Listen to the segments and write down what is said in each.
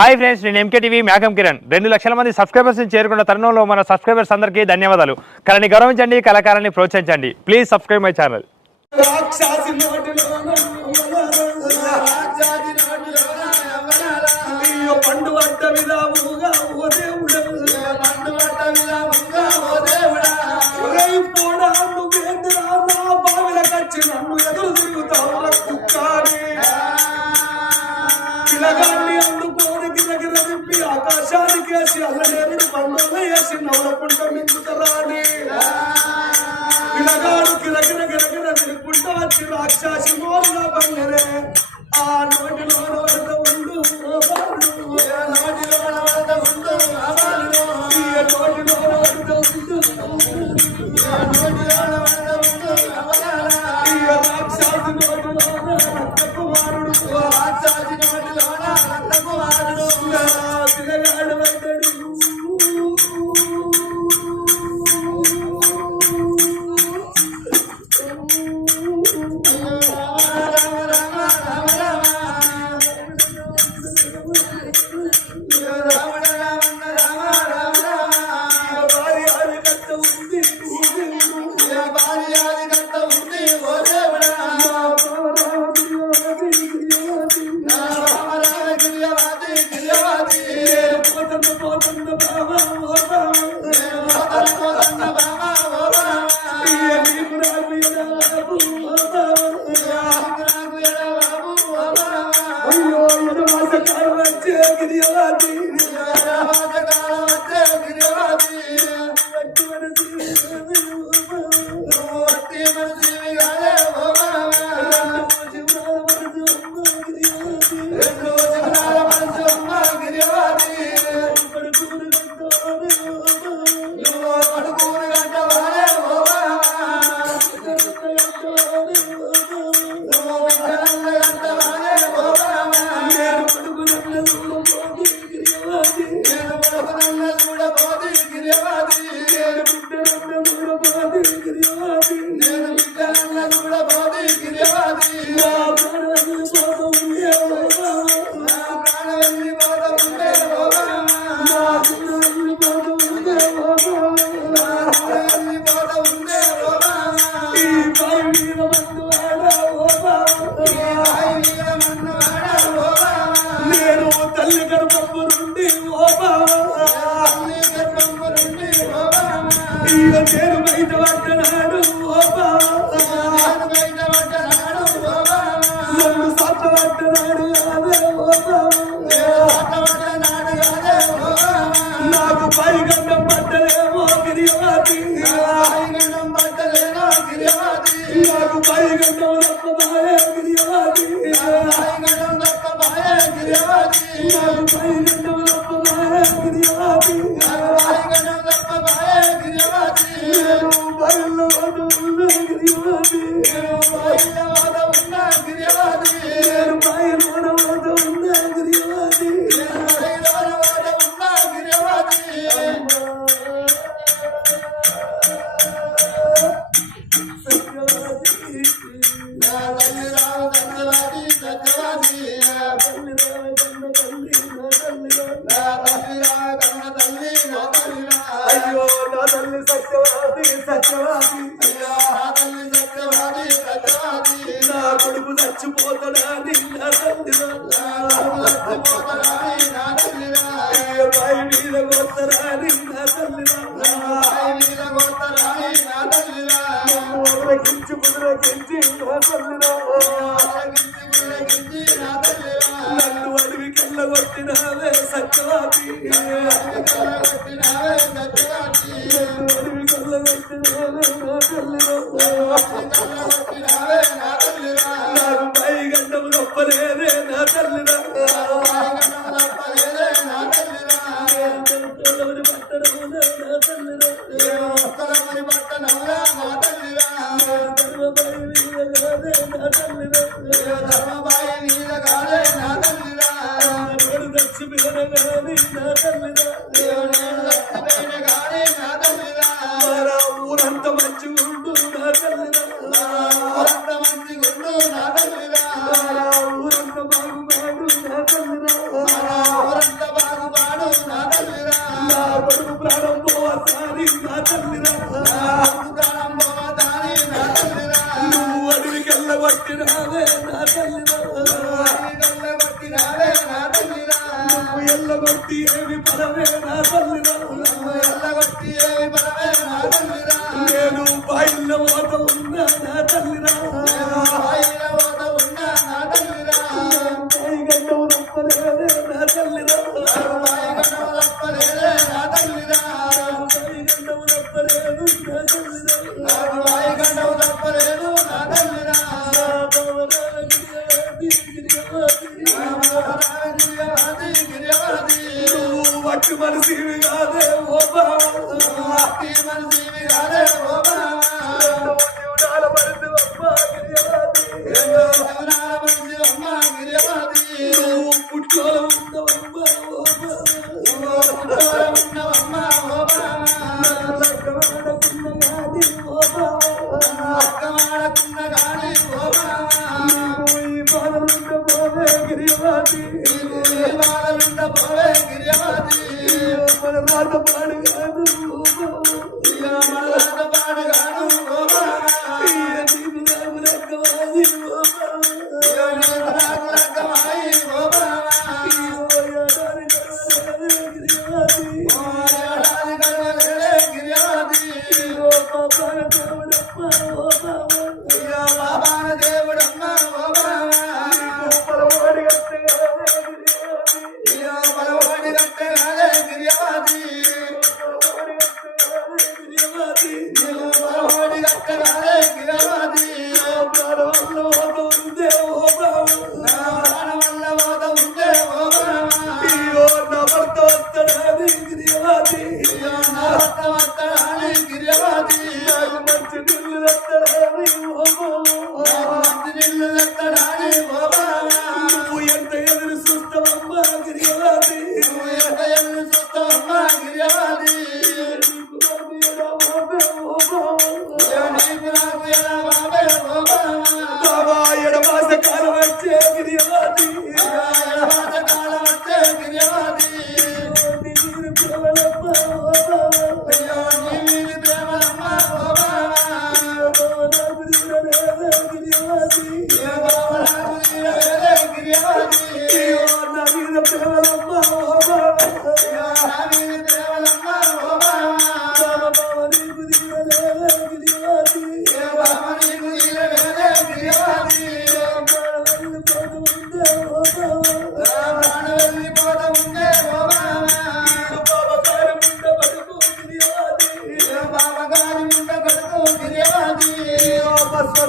Hi friends, నేను MK TV మేఘం కిరణ్. 2 లక్షల మంది సబ్స్క్రైబర్స్ చేరుకున్న తరుణంలో మన సబ్స్క్రైబర్స్ అందరికీ ధన్యవాదాలు. కళని గౌరవించండి, కళాకారాన్ని ప్రోత్సహించండి. Please subscribe my channel. ఆకాశానికి వేసి అల్లనేరుడు బంధువులు వేసి నవ్వులకుంట మింగుతరాని పిల్లగాడు గిరగిర గిరగిర తిరుగుకుంటూ వచ్చి రాక్షసి మోరుగా బంగరే ఆ నోటిలో వరద ఉండు నోటిలో వరద ఉండు నోటిలో వరద ఉండు రాక్షసి నోటిలో రక్తకుమారుడు రాక్షసి నోటిలో రక్తకుమారుడు పిల్లగాడు వద్దడు నేను బయట పడ్డనాడు నన్ను సత్త పడ్డనాడు నాకు పైగండం పడ్డలేమో గిరివాది నాకు పైగండం తప్పబాయే గిరివాది నాకు పైగండం తప్పబాయే గిరివాది నేను బయలు ఉన్న గిరివాది నేను బయలు ఉన్న గిరివాది అయ్యో నా తల్లి సత్యవాది సత్యవాది నా కొడుకు చచ్చిపోతాడని నా తల్లి బాయి మీద కొత్తరాని నా తల్లి ముద్రకించి ముద్రకించి నా తల్లి నన్ను అడవికి వెళ్ళగొట్టినావే సత్యవాది నాకు పై గంటము తప్పలేదే నా తల్లిరా ఊరంత మంచి ఉండు నా తల్లిరా ఊరంత బాగుపాడు నా తల్లిరా ఎల్లగొట్టి ఏమి పరమే నా తల్లిరా నేను బాయిల ఓట ఉన్నా నా తల్లిరా బాయి గడ్డం రప్పలేదే నా తల్లిరా బాయి గడ్డం రప్పలేదు నా తల్లిరా వట్టి మనసివి కాదే ఓ వట్టి మనసివి కాదే ఓ పుట్టోల ఉన్నవమ్మా మన రాత పాడుగాను ఎంత ఎదురు చూస్తావమ్మా గిరియాది ఎడమాస కాలం వచ్చే గిరియాది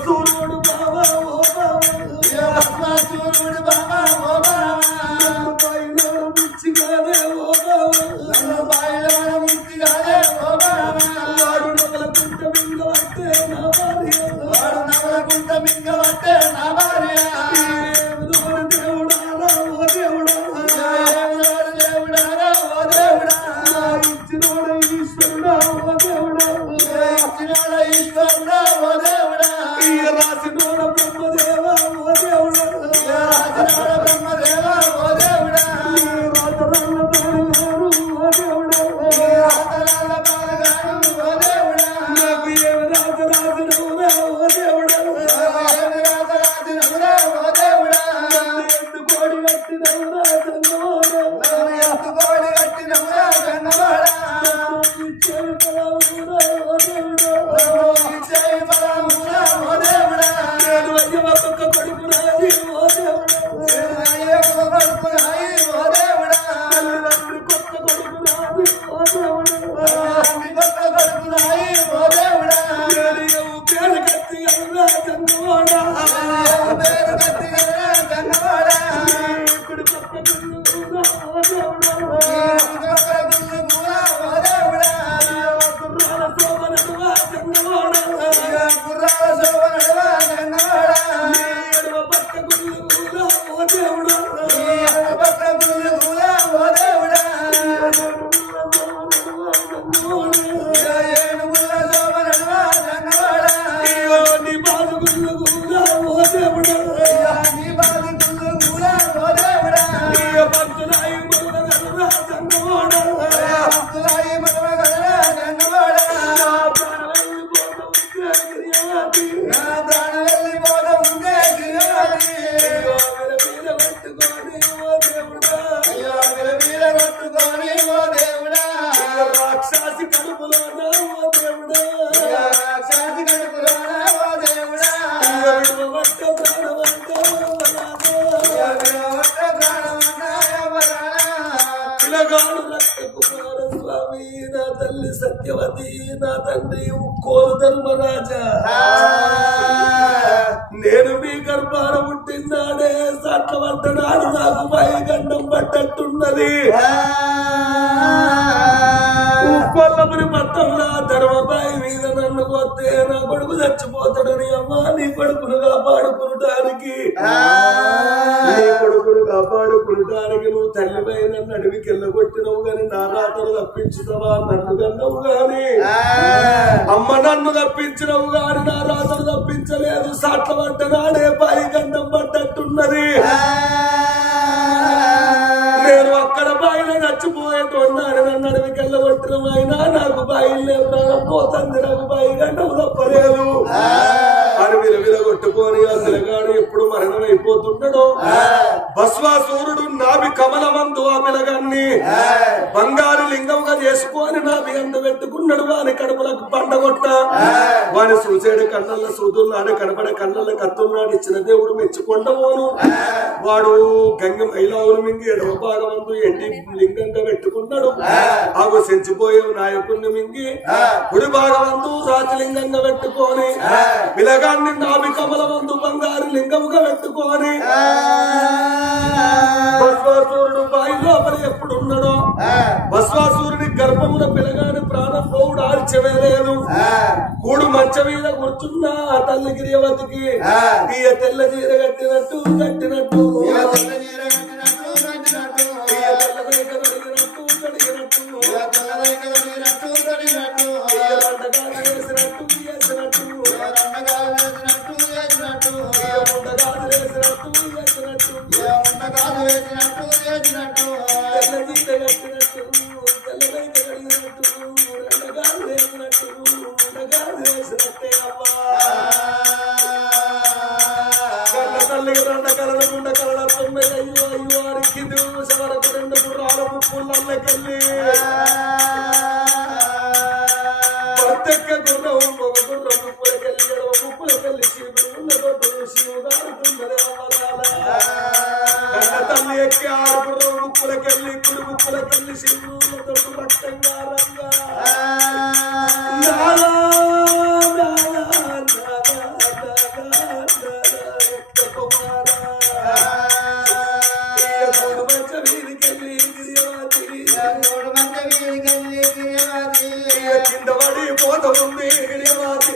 చూడు బాబా ఓ బాబా చూడు బాబా ఓ బాబా బాయిలో ముచ్చిగానే ఓ బాయిలో ముచ్చిగానే ఓ వాడు నవలకుంట మింగవట్టే నా భార్య దేవుడారా ఓ దేవుడా ఇచ్చినోడ ఈశ్వరుడా ఓ దేవుడా రాసినోడ బ్రహ్మదేవా ఓ దేవుడా రాతరాళ్ళ బాలుగారు ఓ దేవుడా నాకు ఏమి రాజరాజునవునా ఓ దేవుడా ఎత్తు కోడి కట్టినవునా జన్నవాడా ఇచ్చేవి పలావునా ఓ దేవుడా నేను అయ్యవ పక్క కొడుకురాయి ఓ దేవుడా తల్లిదండ్రి కొత్త కొడుకురాయి ఓ దేవుడా నేను ఎవు పేరు కత్తి అల్లా జన్నవాడా ఇప్పుడు కొత్త కొడుకురా ఓ దేవుడా కుర్రాల శోభనడువా జన్నవాడా ఎడవ పక్క గుళ్ళురా ఓ దేవుడా నీ బాధ గుళ్ళురా ఓ దేవుడా పంతులాయి మొదలగలరా జన్నవాడా పట్టుకొని ఓ దేవుడా కొట్టుకొని ఓ దేవుడా రాక్షసి కడుపులోన ఓ దేవుడా రాక్షసి కడుపులోన ఓ దేవుడా విడవబట్ట ప్రాణమంట పిలగాడు రక్త కుమార స్వామి నా తల్లి సత్యవతి నా తండ్రి ఉక్కోలు ధర్మరాజా నేను మీ గర్భాన పుట్టినాడే సట్ల పట్టడాడు నాకు పై గండం పట్టట్టున్నది కొల్లపురి పట్టంలో ధర్మబాయి మీద నన్ను కొత్తే నా కొడుకు చచ్చిపోతాడని అమ్మా నీ కొడుకును కాపాడుకునటానికి నువ్వు తల్లిపై నన్ను అడవికి వెళ్ళగొట్టినవు గాని నా రాతను తప్పించుతావా నన్ను కన్నావు గాని అమ్మ నన్ను తప్పించినవు గాని నా రాతను తప్పించలేదు సాట్ల పట్టనాడే పై గండం పట్టట్టున్నది నేను అక్కడ బాయిలో చచ్చిపోయేటోన్నాను నన్ను అడవికి వెళ్ళగొట్టిన అయినా నాకు బాయిలు లేవు పోతుంది నాకు బాయి గంటవు తప్పలేదు అడవిల విలగొట్టుకొని ఆ పిలగాడు ఎప్పుడు మరణం అయిపోతున్నాడో భస్వాసూరుడు నాభి కమలమందు ఆ పిలగాన్ని బంగారు లింగంగా చేసుకొని నాభి అందు పెట్టుకున్నాడు వాని కడుపులకు పండగొట్ట వాని సూచేడు కళ్ళల్లో సూదున్నాడు కనపడే కళ్ళల్లో కత్తున్నాడు ఇచ్చిన దేవుడు మెచ్చుకొండవోను వాడు గంగ మైలావులు మింగి ఎడవ భాగమందు ఎండి లింగంగా పెట్టుకున్నాడు ఆగు సెంచిపోయే నాయకుడిని మింగి కుడి భాగమందు రాజలింగంగా పెట్టుకొని పిలగాన్ని నాభి కమలమందు బంగారు లింగంగా పెట్టుకొని భస్వాసూరుడు బాయి లోపల ఎప్పుడున్నాడో భస్వాసూరుని గర్భముల పిలగాని ప్రాణం పోవుడు ఆల్చవేలేదు కూడు మంచ మీద కూర్చున్న ఆ తల్లి గిరియవతికి తీయ తెల్ల చీర కట్టినట్టు కట్టినట్టు తల్లి ఎక్కి ఆడుకున్న ముప్పులకెళ్ళి కుడి ముప్పులకెళ్ళి శివుడు రక్తంగా రంగా కింద పడి పోత ఉంది గిరియవాతి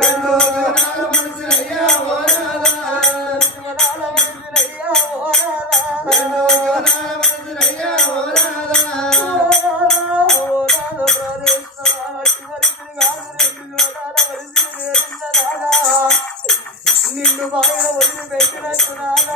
రెండు గగనాల మనసులయ్యా ఓ రాధా రెండు గగనాల మనసులయ్యా ఓ రాధా నిన్ను బాగా వదిలి పెట్టినట్టున్నాను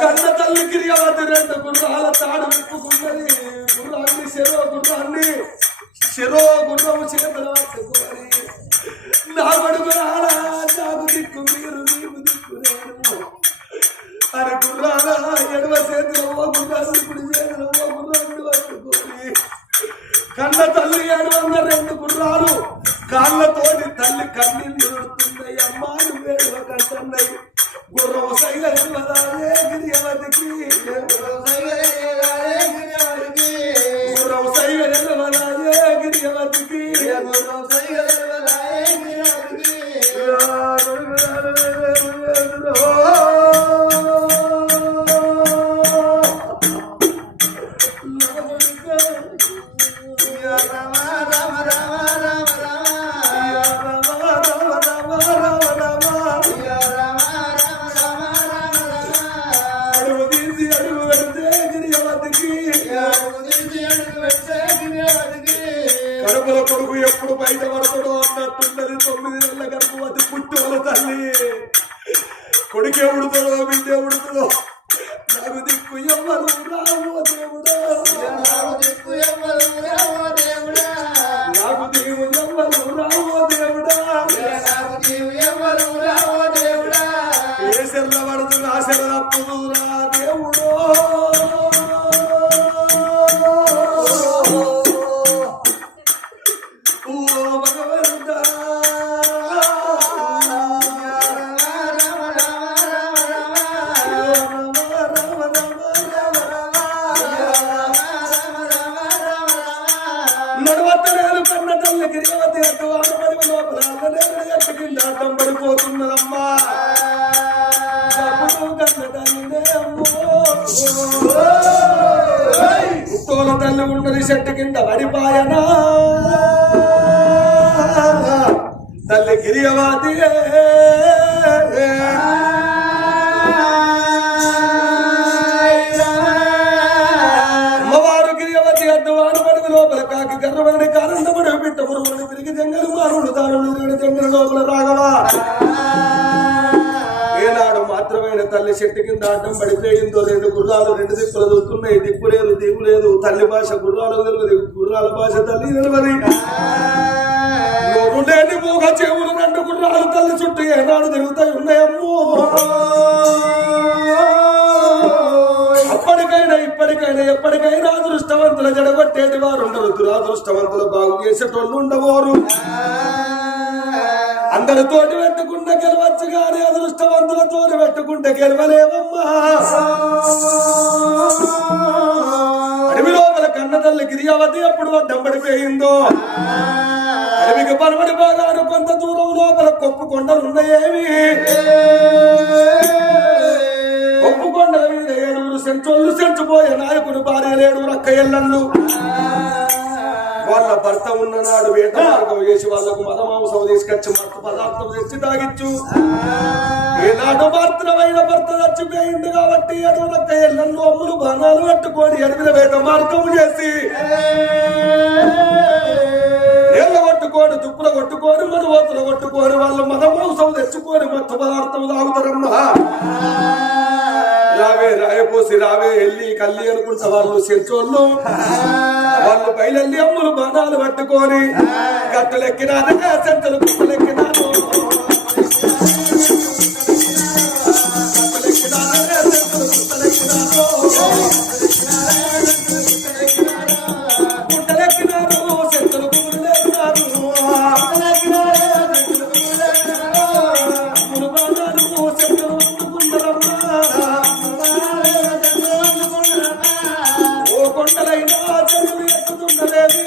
కన్న తల్లి గిరియవతి రెండు గుర్రాల తాడు విప్పుకున్నది. గుర్రాన్ని చెరో గుర్రము చేతులు పట్టుకోని నా కొడుకు రాడా నాకు దిక్కు మీరు నీకు దిక్కు నేను అని గుర్రాల ఎడవ చేతిలో ఓ గుర్రాన్ని కుడి చేతిలో ఓ గుర్రాన్ని పట్టుకోని కన్న తల్లి 702 గుర్రాలు కాళ్ళతోటి తల్లి కన్నీళ్ళు నిడుతున్నాయి. అమ్మా నువ్వేడవ కంటున్నాయి. గుర్రం సైగలే గిరియవతికి గుర్రం సైగలే గిరియవతికి కడుపుల కొడుకు ఎప్పుడు బయట పడతాడో అన్నట్టున్నది. 9 నెలల గర్భవతి పుట్టువల తల్లి. కొడుకే ఉడుతుందో బిడ్డే ఉడుతుందో నాకు దిక్కు ఎవ్వరు రావో దేవుడా, నాకు దిక్కు ఎవ్వరు రావో దేవుడా, నాకు దిక్కు ఎవ్వరు రావో దేవుడా, నాకు దిక్కు ఎవ్వరు రావో దేవుడా. ఏ శరణ పడుతున్నా ఆ శరణ తప్పుదురా దేవుడో. నడవత్తరేలు కన్న తల్లి గిరియవతి అటు ఆడపడి లోపల అల్లనేరు పడిపోతున్నదమ్మా. కన్న తల్లినే అమ్మో ఉత్తోల తల్లి ఉన్నది చెట్టు కింద పడిపాయనా. తల్లి గిరియవతి అమ్మవారు గిరియవతి అడ్డు ఆడపడి లోపల కాకి గర్రబడి కారండబడి బిడ్డ పురుగుని తిరిగి జంగలు మారుడు దారుడు జంగల లోపల రాగవా. ఏనాడు మాత్రమైన తల్లి చెట్టు కింద అడ్డం పడిపోయిందో 2 గుర్రాలు 2 దిక్కులు దొరుకుతున్నాయి. దిక్కు లేదు దిగు లేదు. తల్లి భాష గుర్రాలకు తెలియదు, గుర్రాల భాష తల్లి తెలియదు. నోరు లేని మూగ చెవులు 2 గుర్రాలు తల్లి చుట్టూ ఏనాడు తిరుగుతాయి ఉన్నాయమ్మో. అప్పటికైనా ఇప్పటికైనా ఎప్పటికైనా అదృష్టవంతుల జడగొట్టేటి వారు ఉండరు, దురాదృష్టవంతులు బాగు చేసేటోళ్ళు ఉండవోరు. అందరితోటి పెట్టుకుంటే గెలవచ్చు కానీ అదృష్టవంతులతో పెట్టుకుంటే గెలవలేమమ్మా. అడవి లోపల కన్న తల్లి గిరియవతి ఎప్పుడు అడ్డం పడిపోయిందో అడవికి పరమడి బాగాను కొంత దూరం లోపల కొప్పు కొండలున్నాయేమి. కొప్పు కొండల మీద 7 సెంచోళ్ళు సెంచిపోయే నాయకుడు భార్య 7 అక్కయ్యళ్ళు. వాళ్ళ భర్త ఉన్ననాడు వేట మార్గం చేసి వాళ్ళకు మదమాంసం తీసుకొచ్చి మత్తు పదార్థం తెచ్చి తాగిచ్చు. ఏనాడు మాత్రమైన భర్త చచ్చిపోయింది కాబట్టి 7 అక్కయ్యళ్ళు అమ్ములు బాణాలు పట్టుకొని అడవిల వేట మార్గం చేసి నీళ్ళ కొట్టుకొని దుప్పులు కొట్టుకొని మనువతులు కొట్టుకొని వాళ్ళు మదమాంసం తెచ్చుకొని మత్తు పదార్థం తాగుతారమ్మా. రావే రాయపోసి రావే ఎల్లి కల్లి అనుకుంటా వాళ్ళు సెంచోళ్ళు. వాళ్ళు బయలెల్లి అమ్ములు బాణాలు పట్టుకొని గట్టులెక్కినారు సెంటలు గుట్టలెక్కినారు. గుట్టలెక్కినారు సెంటలు గుట్టలెక్కినారు. అమ్ములు బాణాలు సెంటలు వండుకున్నారమ్మా. ఓ కొండలైనా చెరువులు ఎక్కుతుండలేదు.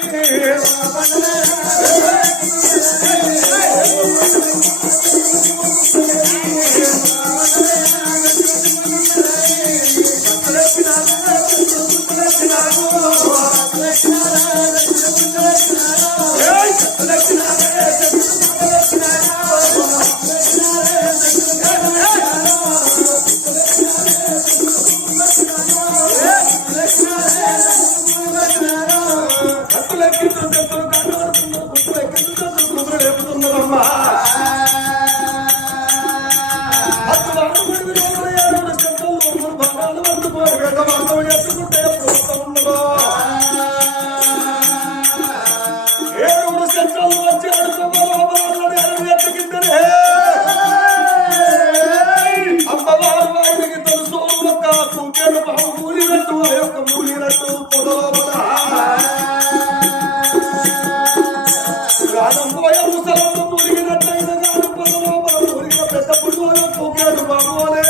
రాజంపోయ ముసలమ్మ మురిగినట్టయిన గాను పదలోపల మురిగిన పెద్ద పుట్టులో తూకాడు బాబోలే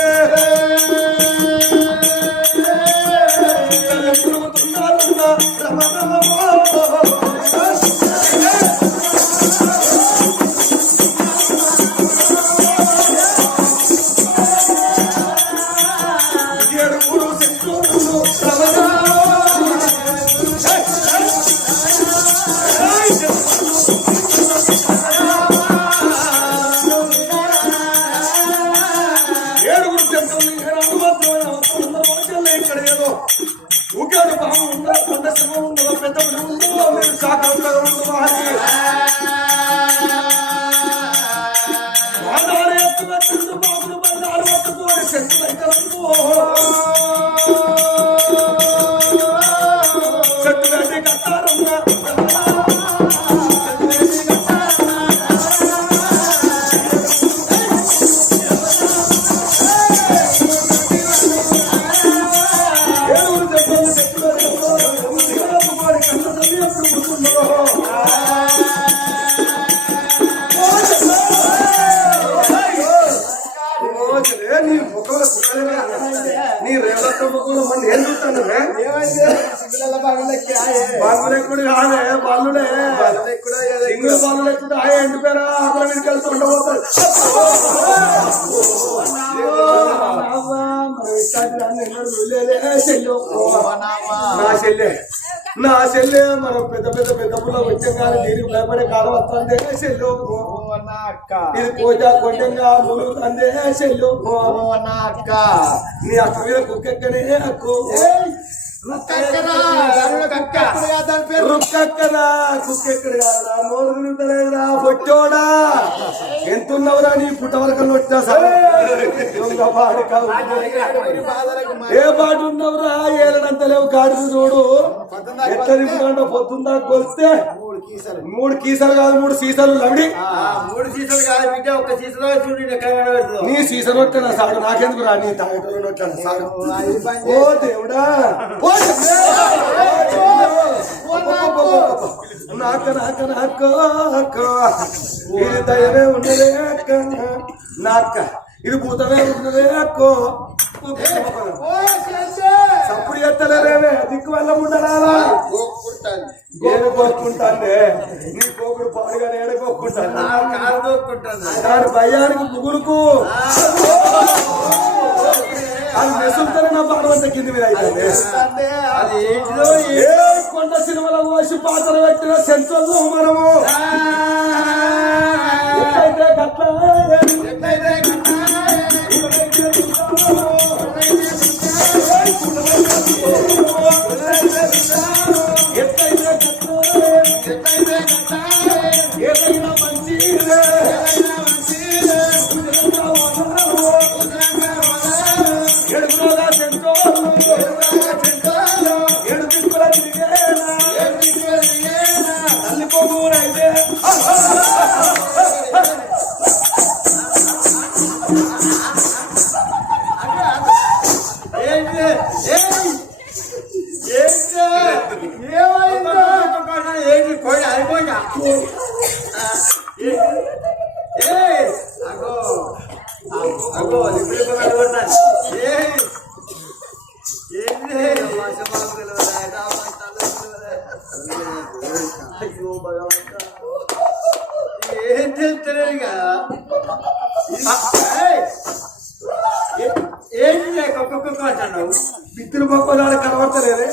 తిరుగుతున్నారన్న ఊకాడు బాబు ఉందా కొండ సింహం ఉందో పెద్ద ఉందో మీరు సాకంగా ఉందో వాడాలు ఎత్తులు బాబులు బండాలు పట్టుకోని చెట్లు అయితే చెట్టు గడ్డి కట్టారన్నా నీ రేవతో మంది ఏం చూస్తాను బాలుడెక్కుడు కాదే బాలుడే సింగుల బాలుడెక్కుడు ఆయన ఎండిపోయినా అక్కడ వీడికి వెళ్తూ ఉండబోతాడు నా చెల్లె మనం పెద్ద పెద్ద పెద్ద పుల్ల వచ్చాం కానీ దీనికి భయపడే కాలం వస్తుంది చెల్లు ఇది కోజా కొండంగా ములుగుతుంది చెల్లు నీ అక్క మీద కుక్కెక్కనే అక్కు రుక్కక్కడా కుక్కెక్కడ కాదా నోరు తిరుగుతలేదురా పొట్టోడా ఎంతున్నావురా నీ పుట్టవరకలు వచ్చా సరే ఏ పాటు ఉన్నావురా ఏళ్ళనంత లేవు కాడు చూడు ఎట్లా తిప్పుకుంటా పొద్దుందా కొలిస్తే 3 కీసాలు కాదు 3 సీసాలు లవిడి 3 సీసాలు కాదు బిడ్డ ఒక సీసాలో చూడు నీ సీసలు వచ్చాను సాడు నాకెందుకు రా నీ తాగటంలో వచ్చాను సాడు ఓ దేవుడా నాక నాక నాక ఇది దయమే ఉన్నదే అక్క నాక ఇది భూతమే ఉన్నదే అక్కో సప్పుడు ఎత్తలేరేవే దిక్కు వల్ల ఉండరాలా ఏడు కోరుకుంటానే నీ కోకుడు పాడుగా ఏడ కోరుకుంటాను దాని భయానికి ముగురుకు అది మెసులుతానే నా పాడవంత కింది మీద అయితే ఏ కొండ సినిమలో పోసి పాత్ర పెట్టిన సెంట్రల్ మనము ఎట్లయితే గట్ల ఏదైనా మంచి ఎడుగులా సెంట్రో ఏడు దిక్కుల తల్లి పోగూరైతే ఏం తెలుస్తలేదు కదా ఏంటి ఒక్కొక్క అంటున్నావు బిత్తులు మొక్కలు కనబడతలేదే